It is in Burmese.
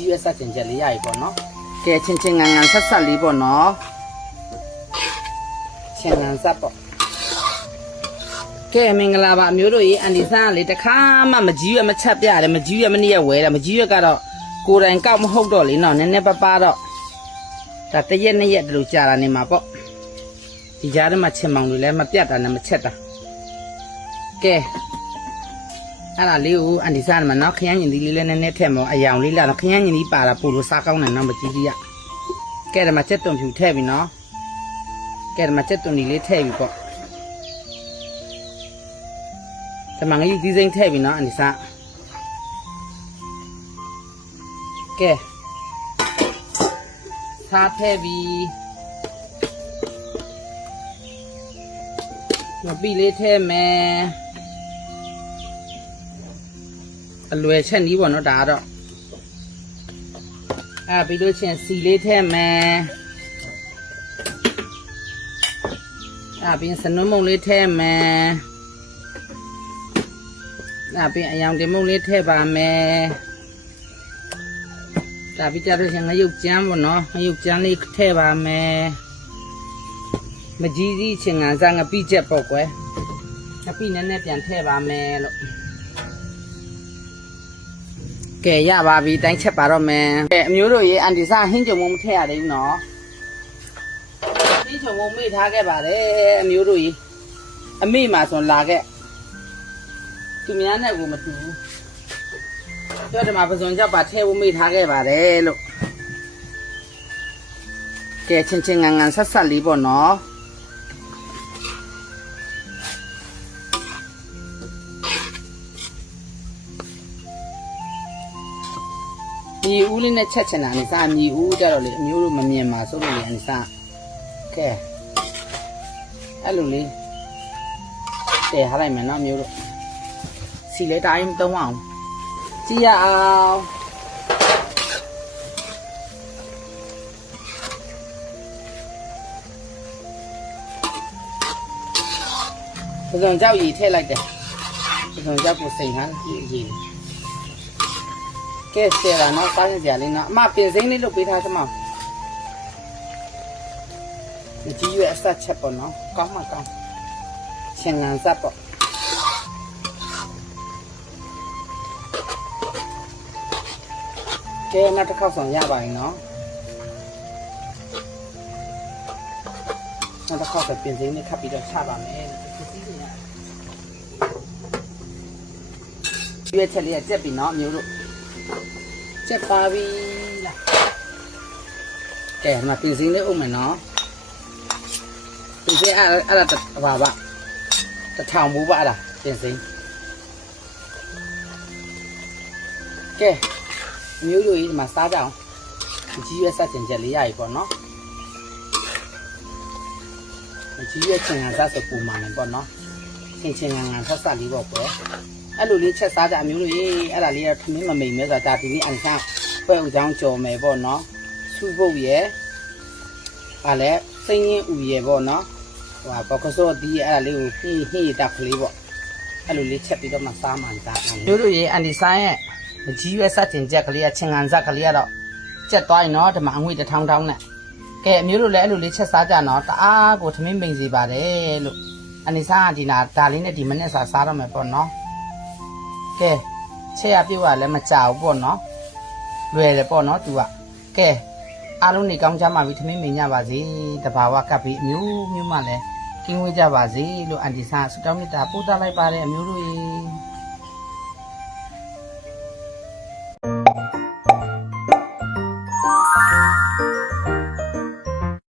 ကြီးရွက်ဆက်ကျင်ချက်လေးရပြီပေါ့နော်ကဲချင်းချင်းငန်ငန်ဆက်ဆက်လေးပေါ့နော်ချင်းငန်ဆက်ပေါ့ကဲမင်္ဂလာပါအမျိုးတို့ရေအန်ဒီဆန်းကလေတခါမှမကြီးရွက်မချက်ပြရတယ်မကြီးရွက်မနည်းရဝဲတယ်မကြီးရွက်ကတော့ကိုယ်တိုင်ကောက်မဟုတ်တော့လေနော်နည်းနည်းပါးပါတော့ဒါတရက်နှစ်ရက်တူကြာတာနေမှာပေါ့ဒီကြားထဲမှာချင်းမောင်တွေလည်းမပြတ်တာနဲ့မချက်တာကဲအဲ့ဒါလေးကိုအန်ဒီဆန်းမှာနော်ခရမ်းညင်သီးလေးလည်းနည်းနည်းထည့်မောအယောင်လေးလာတော့ခရမ်းညင်သီးပါတာပို့လို့စားကောင်းတယ်နော်မကြီးကြီးရကဲဒါမှချက်သွန်ဖြူထည့်ပြီနော်ကဲဒါမှချက်သွန်ဒီလေးထည့်ပြီပေါ့ဒါမှငရုတ်သီးစိမ်းထည့်ပြီနော်အန်ဒီဆန်းကဲစားထည့်ပြီမပီလေးထည့်မယ်အလွယ်ချက်နီးပေါ့နော်ဒါကတော့ပြီးလို့ချင်းစီလေးထည့်မယ်ပြီးစနုံးမုံလေးထည့်မယ်ပြီးအယောင်တင်မုံလေးထည့်ပါမယ်ပြီးကြတော့ချင်းငရုတ်ကြမ်းပေါ့နော်ငရုတ်ကြမ်းလေးထည့်ပါမယ်မကြီးကြီးချင်းငါစားငပိချက်ပေါ့ကွယ်ငပိနည်းနည်းပြန်ထည့်ပါမယ်လို့ကဲရပါပြီတိုင်းချက်ပါတော့မယ်ကဲအမျိုးတို့ရေအန်တီစားဟင်းကြုံမထည့်ရသေးဘူးနော်ဟင်းကြုံမမေ့ထားခဲ့ပါတယ်အမျိုးတို့ရေအမေ့မှာဆိုလာခဲ့သူများနဲ့ကိုမတူဘူးပြောတယ်မှာပစုံကြောက်ပါထဲဖို့မေ့ထားခဲ့ပါတယ်လို့ကဲချင်းချင်းငန်ငန်ဆက်ဆက်လေးပေါ့နော်မြေဦးလေးနဲ့ချက်ချင်တာနေစားမြေဦးကြတော့လေအမျိုးတို့မမြင်ပါစိုးလို့လေအနေစားကဲအဲ့လိုလေးတဲထားလိုက်မယ်နော်အမျိုးတို့စီလေးတိုင်းသုံးအောင်ကြည့်ရအောင်ပစုံကြောက်ရည်ထည့်လိုက်တယ်ပစုံကြောက်ကိုစိန်ထားရည်ကဲဆရာနော်စားကြလေးနော်အမပြင်စိမ့်လေးလုပ်ပေးထားသမောင်းဒီကြီးရွယ်အဆက်ချက်ပေါ့နော်ကောင်းမှကောင်းချင်းငန်စပ်ပေါ့ကဲနောက်တစ်ခေါက်ဆောင်ရပါရင်နော်နောက်တစ်ခေါက်ကပြင်စိမ့်လေးခတ်ပြီးတော့ချပါမယ်ရွက်ချက်လေးကကျက်ပြီနော်မျိုးတို့ချက်ပါပြီလားကဲမပြင်စင်းလေးအုပ်မယ်နော်ပြင်စင်းအဲ့ဒါဘာပါတထောင်ဘူးပါလားပြင်စင်းကဲမျိုးတို့ကြီးဒီမှာစားကြအောင်ကြီးရွက်ဆက်ကျင်ချက်လေးရပြီပေါ့နော်ကြီးရွက်ချင်တာဆိုပူမှလည်းပေါ့နော်ချင်းချင်းငန်ငန်ဆက်ဆက်လေးပေါ့ကွယ်အဲ့လိုလေးချက်စားကြအမျိုးတို့ရေးအဲ့ဒါလေးကထမင်းမမိန်မဲဆိုတာဒါဒီနေ့အန်ဆန်းပွဲဥချောင်းကြော်မယ်ပေါ့နော်စုပုတ်ရဲ့ဟာလဲစိမ့်ရင်ဥရဲ့ပေါ့နော်ဟိုဘောကစောဒီအဲ့ဒါလေးကိုဟင်းတက်ကလေးပေါ့အဲ့လိုလေးချက်ပြီးတော့မှစားမှန်စားအမျိုးတို့ရေးအန်ဒီဆိုင်ရဲ့အကြီးရွယ်ဆက်ကျင်ချက်ကလေးကချင်းငံဇက်ကလေးကတော့ကြက်သွားရင်နော်ဒီမှာအငွေတစ်ထောင်းထောင်းနဲ့ကဲအမျိုးတို့လည်းအဲ့လိုလေးချက်စားကြနော်တအားကိုထမင်းမိန်စီပါတယ်လို့အန်ဒီဆိုင်ကဒီနာဒါလေးနဲ့ဒီမနေ့စားတော့မယ်ပေါ့နော်ကဲချက်ရပြုတ်ရလည်းမကြောက်ပေါ့နော်လွယ်တယ်ပေါ့နော်သူကကဲအားလုံးနေကောင်းချမ်းပါပြီထမင်းမိန်ကြပါစေတဘာဝကပ်ပြီးအမျိုးမျိုးမှလည်းကင်းဝေးကြပါစေလို့အန်တီဆာဆုတောင်းမေတ္တာပို့သလိုက်ပါတယ်အမျိုးတို့ရေ